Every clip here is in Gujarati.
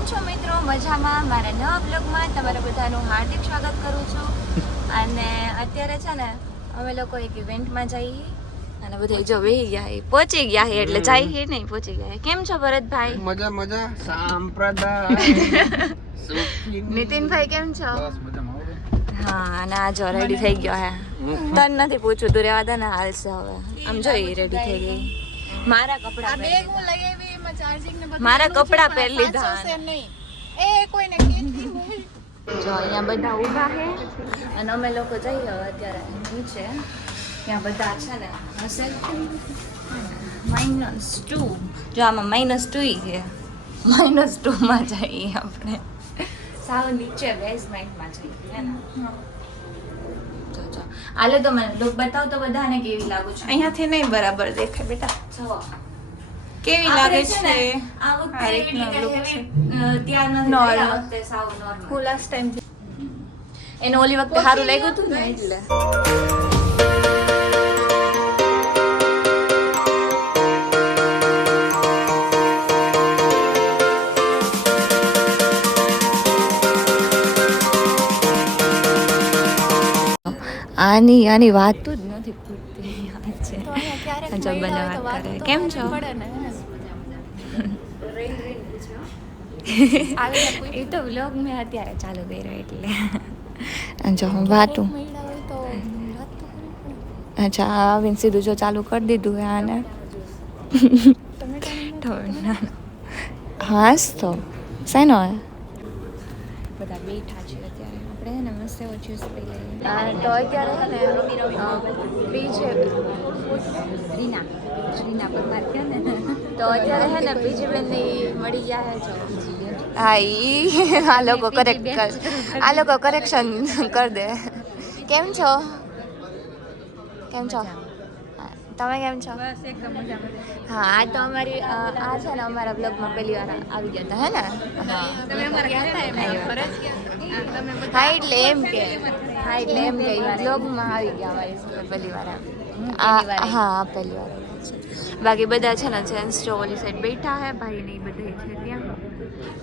કેમ છો મિત્રો? મજામાં? મારા નવા બ્લોગમાં તમારા બધાનું હાર્દિક સ્વાગત કરું છું. અને અત્યારે છે ને અમે લોકો એક ઇવેન્ટમાં જઈએ અને બધા જો બેહી ગયા પહોંચી ગયા એટલે જઈએ નહીં પહોંચી ગયા. કેમ છો ભરતભાઈ? મજા મજા સાંપ્રદાય નીતિનભાઈ કેમ છો? હા અને આ જો રેડી થઈ ગયો હે. તને નથી પૂછ્યું તું રેવા દે ને હાલશે હવે. આમ જો એ રેડી થઈ ગઈ. મારા કપડા બેગ હું લઈ આવી એમાં ચાર્જિંગ ને બધું મારા કપડા પહેરી લીધા એ કોઈને કેતી નહીં. જો અહીંયા બધા ઊભા છે અને અમે લોકો જઈએ અત્યારે નીચે. ત્યાં બધા છે ને હશે -2. જો આમાં -2 છે. -2 માં જઈએ આપણે. સાવ નીચે બેઝમેન્ટમાં જઈએ ને. આલે તો મને લોક બતાવ તો બધાને કેવી લાગુ છે. અહીંયાથી નહીં બરાબર દેખાય બેટા. જો કેવી લાગે છે? આ વખતે એટલી look કઈ છે. ત્યાં નથી Normal. આ વખતે સાવ નોર્મલ. હું લાસ્ટ ટાઈમ એને ઓલી વખતે સારું લાગ્યું હતું ને એટલે. આની વાત જ નથી પૂછતી. જો બને વાત કરે. કેમ છો? એ તો વ્લોગ મેં અત્યારે ચાલુ કર્યો એટલે. જો હું વાતું. અચ્છા આવીને સીધું જો ચાલુ કરી દીધું હે આને. હાસ તો શેનો હે? બધા બેઠા છે અત્યારે. આપણે હે ને મસ્ત એવો જ્યુસ પી લઈએ. તો અત્યારે હે ને બીજે રીના પરમાર કે ને તો અત્યારે હે ને બીજી બેનની મળી ગયા હે જો. હા આ લોકો કરેક્શન કરી દે. કેમ છો? કેમ છો? તમે કેમ છો? બસ એકદમ મજામાં. હા આ તો અમારી આ છે ને અમારા બ્લોગમાં પહેલી વાર આવી ગયા હતા હે ને. હા તમે અમારા ગયા હતા એમ ફરજ તમે હા એટલે એમ કે બ્લોગમાં આવી ગયા અમારી પહેલી વાર. હા પહેલી વાર બાકી બધા છે ને જેન્ટ્સ જો ઓલી સાઈડ બેઠા હે ભાઈ ને બધા છે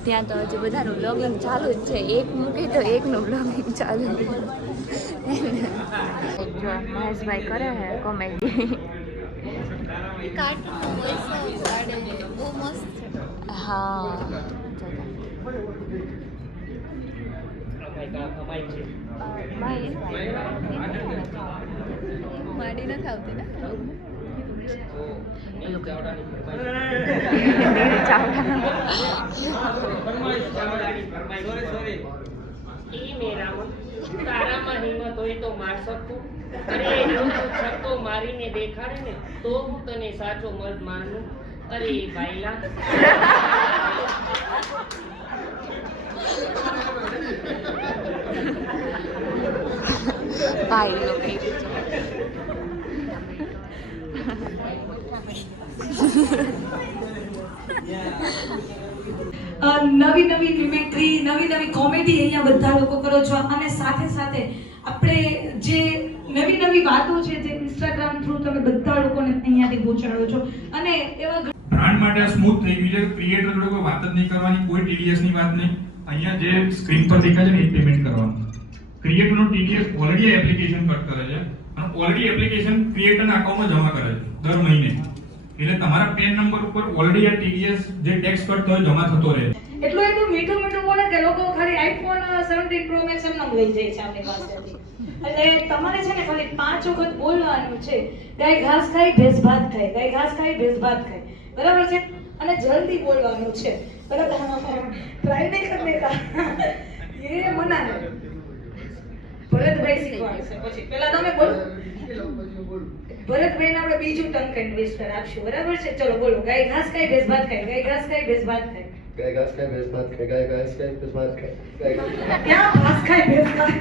ત્યાં તો હજુ બધાનું બ્લોગિંગ ચાલુ જ છે. એક મૂકી તો એકનું બ્લોગિંગ ચાલુ છે. જો મહેશભાઈ કરે હે કોમેડી. હા માડી નથી આવતી ને તારામાં હિંમત હોય તો માર શકું. અરે જો તું છક્કો મારીને દેખાડે ને તો હું તને સાચો મર્દ માનું. અરે બાયલા ભાઈ લોકો નવી મિમિક્રી નવી કોમેડી અહીંયા બધા લોકો કરો છો અને સાથે સાથે આપણે જે નવી વાતો છે જે ઇન્સ્ટાગ્રામ થ્રુ તમે બધા લોકોને અહીંયાથી પહોંચાડો છો અને એવા બ્રાન્ડ માટે સ્મૂથ થઈ ગયું છે. ક્રિએટર જોડે કોઈ વાત જ નહીં કરવાની, કોઈ ટીડીએસ ની વાત નહીં. અહીંયા જે સ્ક્રીન પર દેખાય છે ને એ પેમેન્ટ કરવાનું. ક્રિએટરનો ટીડીએસ ઓલરેડી એપ્લિકેશન કટ કરે છે અને ઓલરેડી એપ્લિકેશન ક્રિએટરના અકાઉન્ટમાં જમા કરે છે દર મહિને. એટલે તમારા પેન નંબર ઉપર ઓલરેડી આ ટીડીએસ જે ટેક્સ કટ થયો જમા થતો રહે. એટલું મીઠું બોલે કે લોકો ખાલી આઈફોન 17 પ્રો મેક્સ એમ નામ લઈ જાય છે આપણી પાસેથી. એટલે તમારે છે ને ખાલી 5 વખત બોલવાનું છે ગાય ઘાસ ખાય ભેંસ ભાત ખાય, ગાય ઘાસ ખાય ભેંસ ભાત ખાય. બરાબર છે? અને જલ્દી બોલવાનું છે. બરાબર? ટ્રાય નહીં કરને કા ये मना है. ભરતભાઈ શીખવાડશે પછી પહેલા તમે બોલો. ભરતભાઈ ને આપણે બીજું ટંગ એન્ડ ટ્વિસ્ટર આપશું. બરાબર છે? ચલો બોલો. ગાય ઘાસ ખાય ભેંસ ભાત ખાય, ગાય ઘાસ ખાય ભેંસ ભાત ખાય, गाय घास खाए भैंस भात खाए, गाय घास खाए भैंस भात खाए. क्या घास खाए भैंस खाए.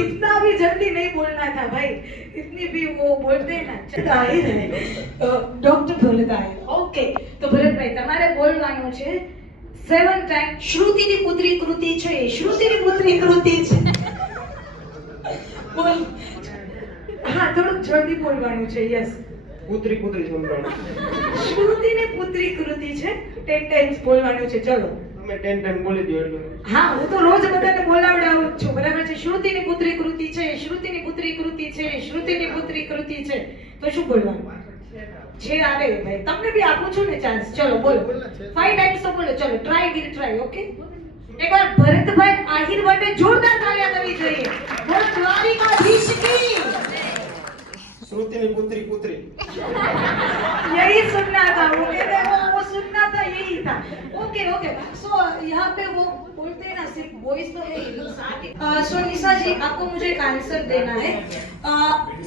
इतना भी जल्दी नहीं बोलना था भाई. इतनी भी वो बोलते हैं ना जाहिर है डॉक्टर भरतભાઈ. ओके तो ભરતભાઈ તમારે બોલવાનું છે 7 ટાઈમ શ્રુતિની પુત્રી કૃતિ છે. શ્રુતિની પુત્રી કૃતિ છે. બોલ. હા થોડુંક જલ્દી બોલવાનું છે. યસ पुत्री पुत्री सुन रहा हूँ. શ્રુતિની પુત્રી કૃતિ છે. 10 times બોલવાનું છે. ચલો. તમે 10 ટાઈમ બોલી દો એટલું. હા, હું તો રોજ બધાને બોલાવડાવું જ છું, બરાબર છે. શ્રુતિની પુત્રી કૃતિ છે, શ્રુતિની પુત્રી કૃતિ છે, શ્રુતિની પુત્રી કૃતિ છે. તો શું બોલવાનું છે? આવે ભાઈ, તમને બી આપું છું ને ચાન્સ. ચલો બોલો, 5 times તો બોલો. ચલો, ટ્રાય વિલ ટ્રાય. ઓકે, એકવાર ભરતભાઈ આહિર માટે જોરદાર તાળીਆਂ થવી જોઈએ. બોલો દ્વારિકાધીશ કી. શ્રુતિની પુત્રી પુત્રી. यही सुनना था, वो कहते हैं वो सुनना था, यही था. ओके ओके, सो यहाँ पे वो बोलते हैं ना सिर्फ बॉयज तो है ही लोग साथ ही. सो निशा जी, आपको मुझे एक आंसर देना है.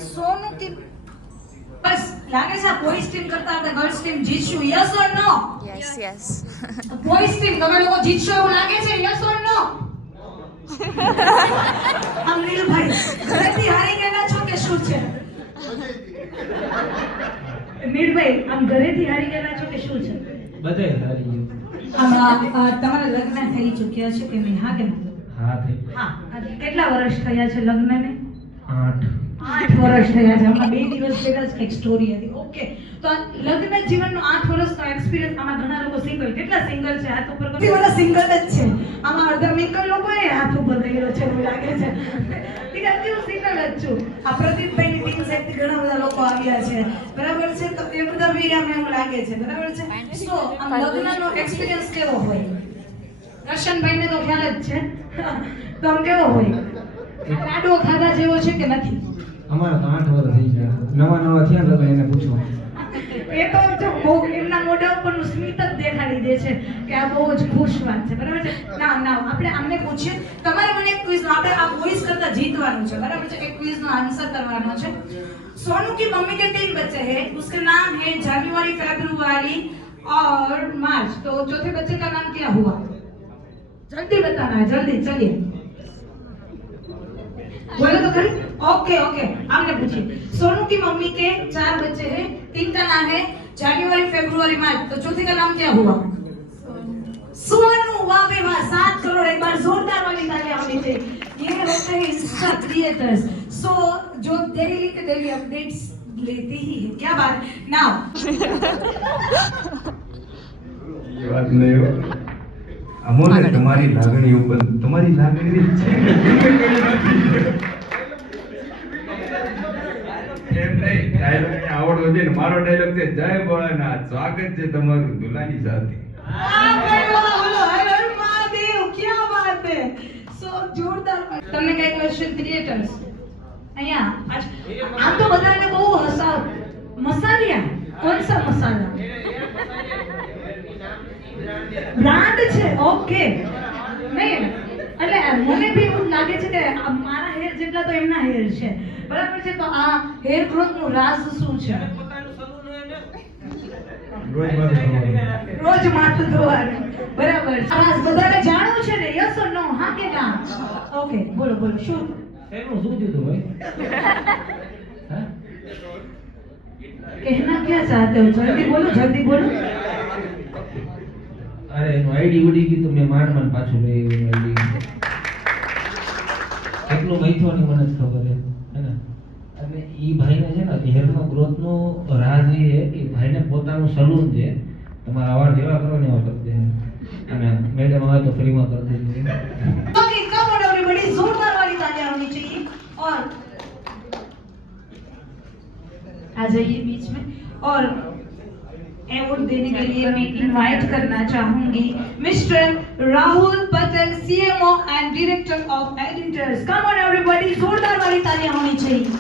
सोनू की बस लागे છે બોયઝ ટીમ કરતા આપણે ગર્લ્સ ટીમ જીતશું, yes or no? Yes yes. Boys team તમે લોકો જીતશો એવું લાગે છે, યસ ઓર નો? અનિલભાઈ ઘરેથી હારી ગયેલા છો કે શું છે? નીલભાઈ આમ ઘરેથી હારી ગયેલા છો કે શું છે? બધે હારી ગયું. તમારા લગ્ન થઈ ચૂક્યા છે કે નહીં? હા કે ના? હા થઈ. હા. કેટલા વર્ષ થયા છે લગ્નને? 8 વર્ષ થયા છે. હમણાં 2 દિવસ પહેલા જ એક સ્ટોરી હતી. ઓકે, તો આ લગ્ન જીવનનો 8 વર્ષનો એક્સપિરિયન્સ. આમાં ઘણા લોકો સિંગલ. કેટલા સિંગલ છે હાથ ઉપર? બધી વાળા સિંગલ જ છે. આમાં અડધા મિંગલ લોકોએ હાથ ઉપર કર્યો છે એવું લાગે છે. ઠીક છે, હું સિંગલ જ છું. આ પ્રદીપભાઈની ટીમ સાઈડથી ઘણા બધા લોકો આવ્યા છે, બરાબર છે. તો એ બધા બી અમને એવું લાગે છે, બરાબર છે. સો આમ લગ્નનો એક્સપિરિયન્સ કેવો હોય? દર્શનભાઈને તો ખ્યાલ જ છે. તો આમ કેવો હોય? લાડવો ખાધા જેવો છે કે નથી? અમારા તો 8 વર્ષ થઈ ગયા. નવા થયા લગ્ન એને પૂછો. એ તો જો બહુ એમના મોઢા ઉપરનું સ્મિત જ દેખાડી દે છે કે આ બહુ જ ખુશ વાત છે, બરાબર છે. ના આપણે આમને પૂછીએ. તમારે મને એક ક્વિઝ, આપણે આ ક્વિઝ કરતા જીતવાનું છે, બરાબર છે. એક ક્વિઝ નો આન્સર કરવાનો છે. सोनू की मम्मी के 3 बच्चे हैं, उसके नाम है जनवरी, फरवरी और मार्च. तो चौथे बच्चे का नाम क्या हुआ? जल्दी बताना है, जल्दी. चलिए बोलो तो खरी. ओके ओके, आपने पूछिए. सोनू की मम्मी के 4 बच्चे हैं, 3 का नाम है जनवरी, फरवरी, मार्च. तो चौथे का नाम क्या हुआ? सोनू. वाह बे वाह, 7 करोड़. एक बार जोरदार वाली तालियां होनी चाहिए. ये होते हैं इंस्टा क्रिएटर्स. सो जो डेली के डेली अपडेट्स लेते ही है. क्या बात. नाउ એ વાત નહીં હો. અમોને તમારી લાગણી ઉપર તમારી લાગણી છે એમ નહીં. ડાયલોગ આવડવો છે ને. મારો ડાયલોગ છે જય ભોળાનાથ, સ્વાગત છે તમારું દુલાની સાથે. क्या बात है. सो जोरदार. તમને કઈ ક્વેશ્ચન ક્રિએટર્સ અહીંયા આમ તો બધાને બહુ હસાવ. મસાલિયા કોણ સા મસાલા? બ્રાન્ડ છે. ઓકે, નહીં એટલે મને બી એવું લાગે છે કે મારા હેર જેટલા તો એમના હેર છે, બરાબર છે. તો આ હેર ગ્રોથ નું રાઝ શું છે? રોજ માથું ધોવાનું, બરાબર. રાઝ બધાને જાણવું છે ને, યસ ઓર નો? હા કે ના? ઓકે, બોલો બોલો. શું એનું શું દીધું ભાઈ? હા कहना क्या चाहते हो? जल्दी बोलो, जल्दी बोलो. અરે એનું આઈડી ઉડી ગયું તો મેં માંડ પાછું લઈ આવ્યું. કેટલું મૈથવાની મને જ ખબર હે ને. અને ઈ ભાઈને છે ને હેરનો ગ્રોથનો રાજ એ છે કે ભાઈને પોતાનું સલૂન છે. તમારા વાળ જેવા કરો ને એવા કરી દે. અને મેડમ આવે તો ફ્રીમાં કરી દેજો. ओके, कम ऑन एवरीबॉडी, जोरदार वाली तालियां होनी चाहिए. और आ जाइए बीच में. और अवार्ड देने के लिए मैं इनवाइट करना चाहूंगी mister Rahul Patel, CMO and director of editors. Come on everybody, जोरदार वाली तालियां होनी चाहिए.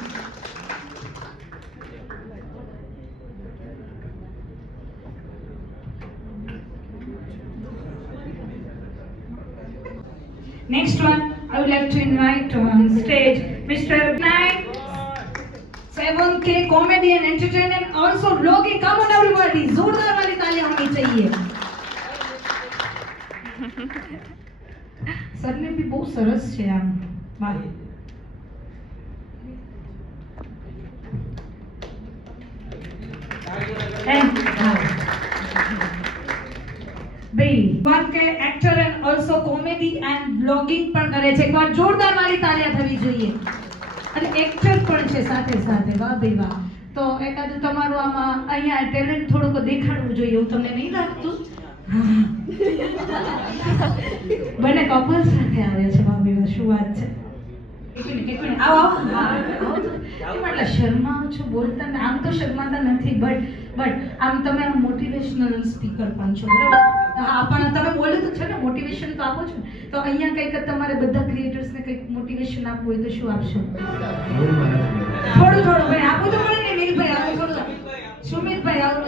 Next one, I would like to invite on stage Mr. 7K comedian, entertainer, and also vlogging. Come on everybody, जोरदार वाली तालियां होनी चाहिए. सर ने भी बहुत सरस છે આમ. વાહ. ભાઈ वन के actor and also comedy and blogging પણ કરે છે. એકવાર જોરદાર વાલી તાલિયા થવી જોઈએ. અને એક્ટર પણ છે સાથે સાથે. વાહ ભાઈ વાહ. તો એકાદું તમારું આમાં અહીંયા ટેલેન્ટ થોડુંક દેખાડવું જોઈએ એવું તમને નહીં લાગતું? બંને કપલ સાથે આવ્યા છે ભાભી, શું વાત છે? એક મિનિટ આવો એટલે શરમાવો છો બોલતા ને? આમ તો શરમાતા નથી, બટ આમ તમે મોટિવેશનલ સ્પીકર પણ છો, બરાબર? હા, પણ તમે બોલે તો છે ને, મોટિવેશન તો આપો છો. તો અહીંયા કંઈક તમારે બધા ક્રિએટર્સને કંઈક મોટિવેશન આપવું હોય તો શું આપશો? થોડું ભાઈ આપવું તો પડે ને. મિલભાઈ આવો, થોડું. સુમિતભાઈ આવો.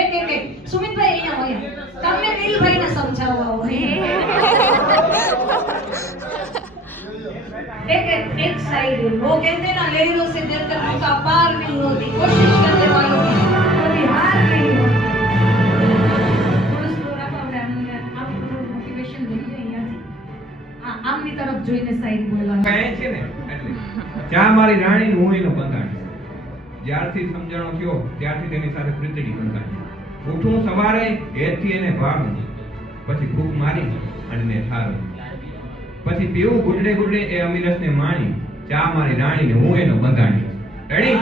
એક સુમિતભાઈ અહીંયા હોય, તમને મિલભાઈને સમજાવવા હોય. एक साइड वो कहते हैं ना, लहरों से डरकर नौका पार नहीं होती, कोशिश करने वालों की कभी हार नहीं होती. થોડું સ્લો રાખો, આપણે આમ થોડું મોટિવેશન લઈએ અહીંયાથી. હા, આમની તરફ જોઈને સાઈડ બોલવાનું કહે છે ને, એટલે ત્યાં મારી રાણી હું એનો બંધાણી. જ્યારથી સમજણો થયો ત્યારથી તેની સાથે પ્રીતિની બંધાણી. ઉઠું સવારે હેતથી એને ભાડું, પછી ભૂખ મારી અને ને ઠારું, પછી પીવું ગુડડે ગુડડે એ અમીરસને માણી. ચા મારી રાણી ને હું એનો બંધાણી. રેડી?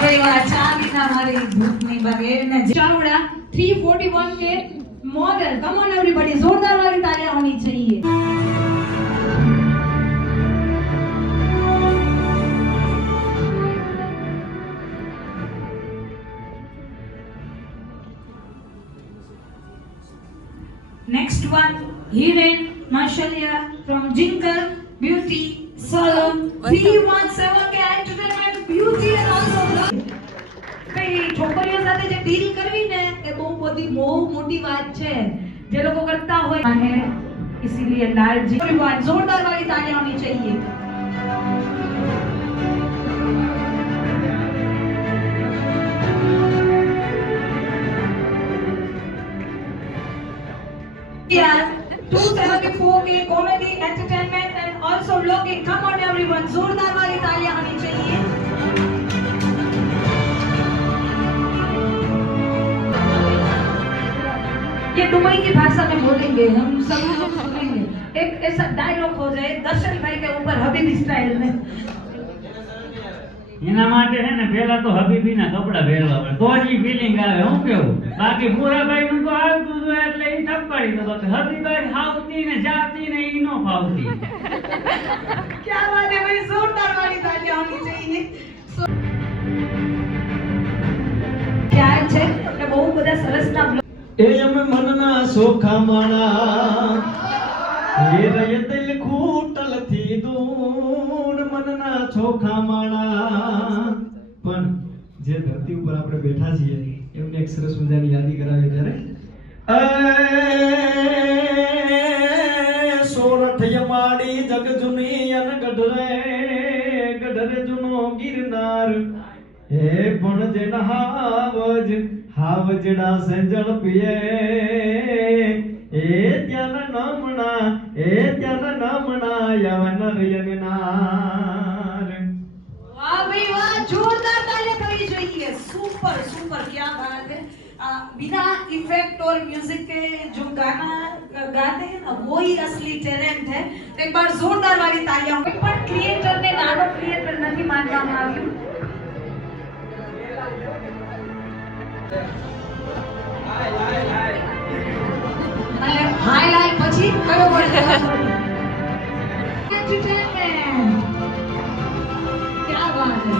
ભાઈ વાહ, ચા વિના મારી ભૂખ નહીં ભાગે. ને ચાવડા 341 के मॉडल, कम ऑन एवरीबॉडी, जोरदार वाली तालियां होनी चाहिए. Next one, Hiren Mashalya from Jinkal Beauty Salon. 317 के entertainment, beauty and also love. ભાઈ છોકરીઓ સાથે જે ડીલ કરવી ને એ બહુ મોટી વાત છે, જે લોકો કરતા હોય અને इसीलिए लाल जी जोरदार वाली तालियां होनी चाहिए. Yeah, 274 के comedy entertainment and also vlogging. Come on everyone, जोरदार वाली तालियां होनी चाहिए. ये दुबई की भाषा में बोलेंगे, हम सब लोग सुनेंगे. एक ऐसा डायलॉग हो जाए दर्शन भाई के ऊपर हबीबी स्टाइल में. એના માટે છે ને પહેલા તો હબીબીના કપડા પહેરવા પડે, તો જ ફીલિંગ આવે. હું કેવું, બાકી પૂરાભાઈ નું તો આવતું હતું એટલે એ થપકાડી દો. હબીબાઈ હાવતી ને જાતી ને ઈ નો ફાવતી. क्या बात है भाई, जोरदार वाली तालियां होनी चाहिए. क्या છે કે બહુ બધા સરસના એ અમે મનના સોખા માણા એ રય દિલ ખૂટલ થી દૂર મનના ચોખા માણા. પણ જે ધરતી ઉપર આપણે બેઠા છીએ એમને એક સરસ મજાની યાદી કરાવી ત્યારે સોરઠ યમાડી જગ જુની અન ગઢરે જુનો ગિરનાર એ પણ જેન હાવજડા સેજણ પીએ એ ત્યાંના નામણા યવન રયનાર. वाह भाई वाह, जोरदार तालियां करनी चाहिए. सुपर सुपर, क्या बात है. बिना इफेक्ट और म्यूजिक के जो गाना गाते हैं ना, वो ही असली टैलेंट है. एक बार जोरदार वाली तालियां. પણ ક્રિએટર ને નાનો ક્રિએટર નથી માનવામાં આવ્યું. અને હાઈલાઈટ પછી કયો બોલે? એન્ટરટેનમેન્ટ. क्या बात है.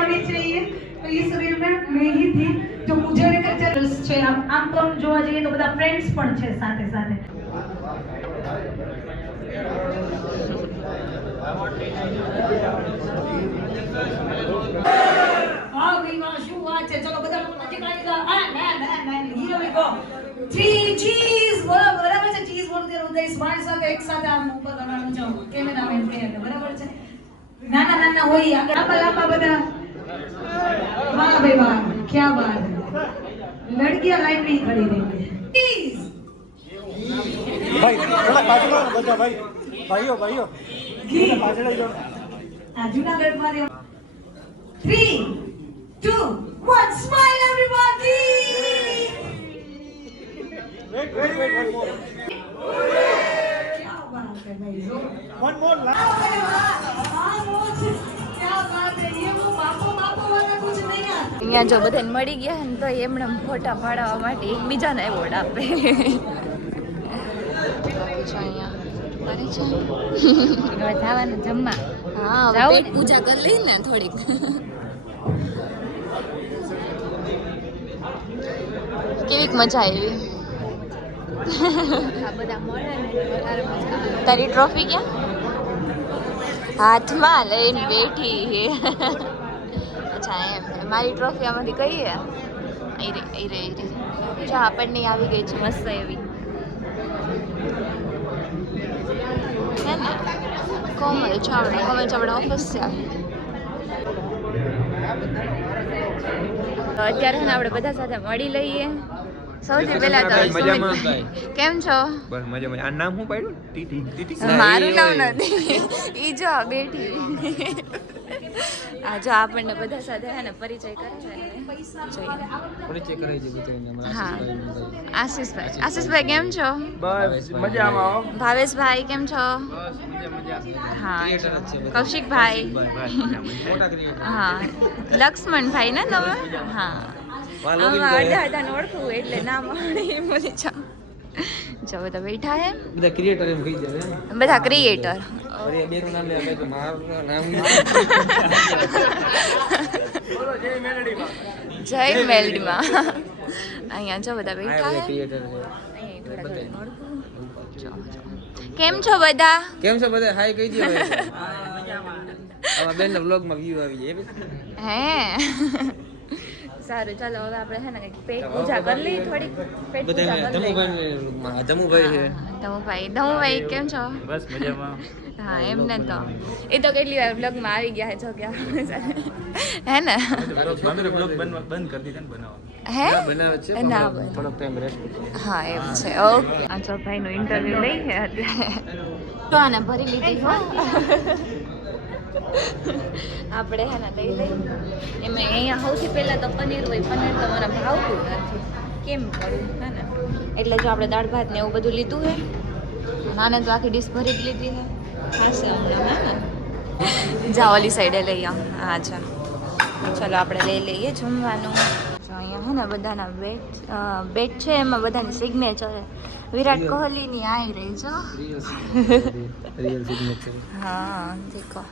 होनी चाहिए. तो इस रील में मैं ही थी जो मुझे लेकर चैनल्स છે. આમ તો જોવા જઈએ તો બધા ફ્રેન્ડ્સ પણ છે સાથે સાથે. વાહ ભાઈ વાહ, શું વાત છે. ચલો બધા નજીક આવી જાઓ. Here we go. 3 cheese. બરાબર છે. ચીઝ બોલતે રહો. સ્માર્ટ સાથે એક સાથે આમ ઉપર કરવાનું છે. કેમેરામેન કહે બરાબર છે. નાના નાના હોય આગળ લાંબા બધા. વાહ ભાઈ વાહ, क्या बात है. लड़कियां लाइन में ही खड़ी रहेंगी. Cheese. ભાઈ થોડા પાછળ બધા ભાઈ ભાઈઓ પાછળ જો. આ જૂનાગઢ માં 3 2 1 સ્માઈલ એવરીબોડી. વેટ મોર. क्या बात है भाई. One more. क्या बात है. ये वो बापो वाला कुछ नहीं ત્યાં જો બધાને મળી ગયા ને તો એમણે ફોટા પાડવા માટે એકબીજાને એવોર્ડ આપે. હવે જવાનું જમવા. હા, પેટ પૂજા કરી લઈ ને થોડીક. કેવીક મજા આવી? તારી ટ્રોફી ક્યાં? હાથમાં લઈને બેઠી. અચ્છા એમ. મારી ટ્રોફી આમાંથી કઈ હે? ઈ રે જો આપણને આવી ગઈ છે મસ્ત એવી. હે ને? કોમલ ચાવડા ઓફિસ છે. તો અત્યારે ને આપણે બધા સાથે મળી લઈએ. સૌથી પહેલા તો કેમ છો? બસ મજામાં. આ નામ શું પાડ્યું? ટીટી. મારું નામ નથી. ઈ જો બેઠી. આ જો આપણને બધા સાથે હે ને પરિચય કરાવે. હા, આશીષભાઈ કેમ છો? બસ મજામાં. ભાવેશભાઈ કેમ છો? હા, કૌશિકભાઈ. હા, લક્ષ્મણભાઈ ને તમે? હા, અડધા ઓળખું એટલે નામ બોલી જાઓ. જો બધા બેઠા હે, બધા ક્રિએટર એમ કહી જાય. બધા ક્રિએટર. અરે બેનું નામ લે તો મારું નામ જય મેલડીમાં. અહીંયા જો બધા બેઠા હે. ક્રિએટર કેમ છો બધા? કેમ છો બધા? હાય કહી દો. આમાં બેન ના વ્લોગ માં વ્યૂ આવી જાય. હે સારું, ચાલો હવે આપણે હે ને પેટ પૂજા કરી લઈએ થોડીક. પેટ પૂજા કરી લઈએ. ધમુભાઈ કેમ છો? બસ મજામાં. હા, એમને તો એ તો કેટલી વાર બ્લોગમાં આવી ગયા છે. જો કે હે ને બ્લોગ બંધ કરી દીધા ને બનાવવા. હે બનાવે છે ના થોડોક ટાઈમ રેસ્ટ. હા એમ છે. ઓકે, આ જો ભાઈનો ઇન્ટરવ્યુ લઈ છે અત્યારે. તો આને ભરી લીધી હો. આપણે હે ને લઈ લઈ. એમાં અહીંયા સૌથી પહેલા તો પનીર હોય. પનીર તો મને ભાવતું નથી, કેમ કરું હે ને. એટલે જો આપણે દાળ ભાત ને એવું બધું લીધું હે. નાને તો આખી ડીશ ભરી જ લીધી હે. ખાશે હમણાં હે ને. જા ઓલી સાઈડે લઈ આવ. હા ચાલો ચલો આપણે લઈ લઈએ જમવાનું. જો અહીંયા હે ને બધાના બેટ છે, એમાં બધાની સિગ્નેચર છે. વિરાટ કોહલીની આવી રહી છો. Real signature. હા દેખો,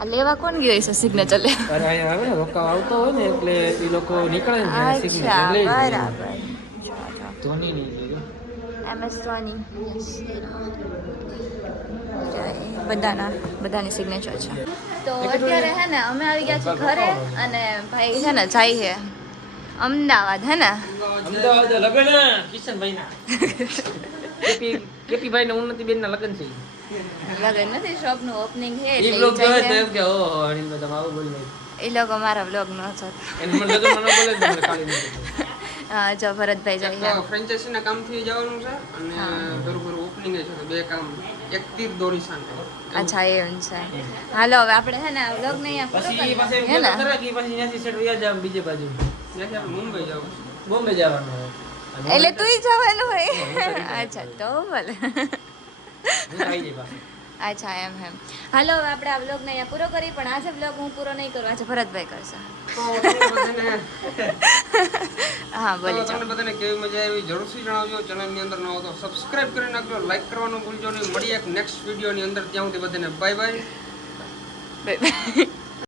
આ લેવા કોણ ગયો છે સિગ્નેચર લે? અરે અહીંયા આવે ને રોકાવ આવતો હોય ને એટલે એ લોકો નીકળે ને સિગ્નેચર અચ્છા, લઈ બરાબર. ધોની નહીં લીધું. MS ધોની બધાની સિગ્નેચર છે. તો અત્યારે હે ને અમે આવી ગયા છીએ ઘરે અને ભાઈ છે ને જાય છે અમદાવાદ. હે ને અમદાવાદ લગન કિશનભાઈ ના કેપી ભાઈ ને ઉન્નતિબેન ના લગન છે. લગન નથી, શોપનું ઓપનિંગ છે એ એટલે બ્લોગ ઈ જાય જોવે તો છે. એમ કે ઓહો હરીન તમે આવું બોલી નહીં. એ લોકો મારા બ્લોગ ન જોતા. એને મને લગન માં ન બોલે તો મને કાઢી નાખે. હા જો ભરતભાઈ જાય છે. ફ્રેન્ચાઇઝી ના કામથી જવાનું છે અને બરોબર ઓપનિંગ છે તો બે કામ એક તીર દોરી શાંતિ. અચ્છા એમ છે. હાલો હવે આપણે હે ને વ્લોગ ને અહીંયા પૂરો પછી પાસે કરીએ. એમ હે ને ખરા કે પછી ત્યાંથી સેટ વયા જાવ બીજે બાજુ ત્યાંથી આપણે મુંબઈ જવું. બોમ્બે જવાનું હોય. એટલે તુંય જવાનું હોય. અચ્છા તો ભલે. હું આવી જઈ પાસે. અચ્છા એમ. હાલો હવે આપણે આ વ્લોગને અહીંયા પૂરો કરી. પણ આજે વ્લોગ હું પૂરો નહીં કરું, આજે ભરતભાઈ કરશે. તો તમને બધાને હા બોલી તમને બધાને કેવી મજા આવી જરૂરથી જણાવજો. ચેનલની અંદર ન હો તો સબસ્ક્રાઇબ કરી નાખજો, લાઈક કરવાનું ભૂલજો નહીં. મળીએ એક નેક્સ્ટ વિડીયોની અંદર. ત્યાં સુધી બધાને બાય બાય. જાઓ.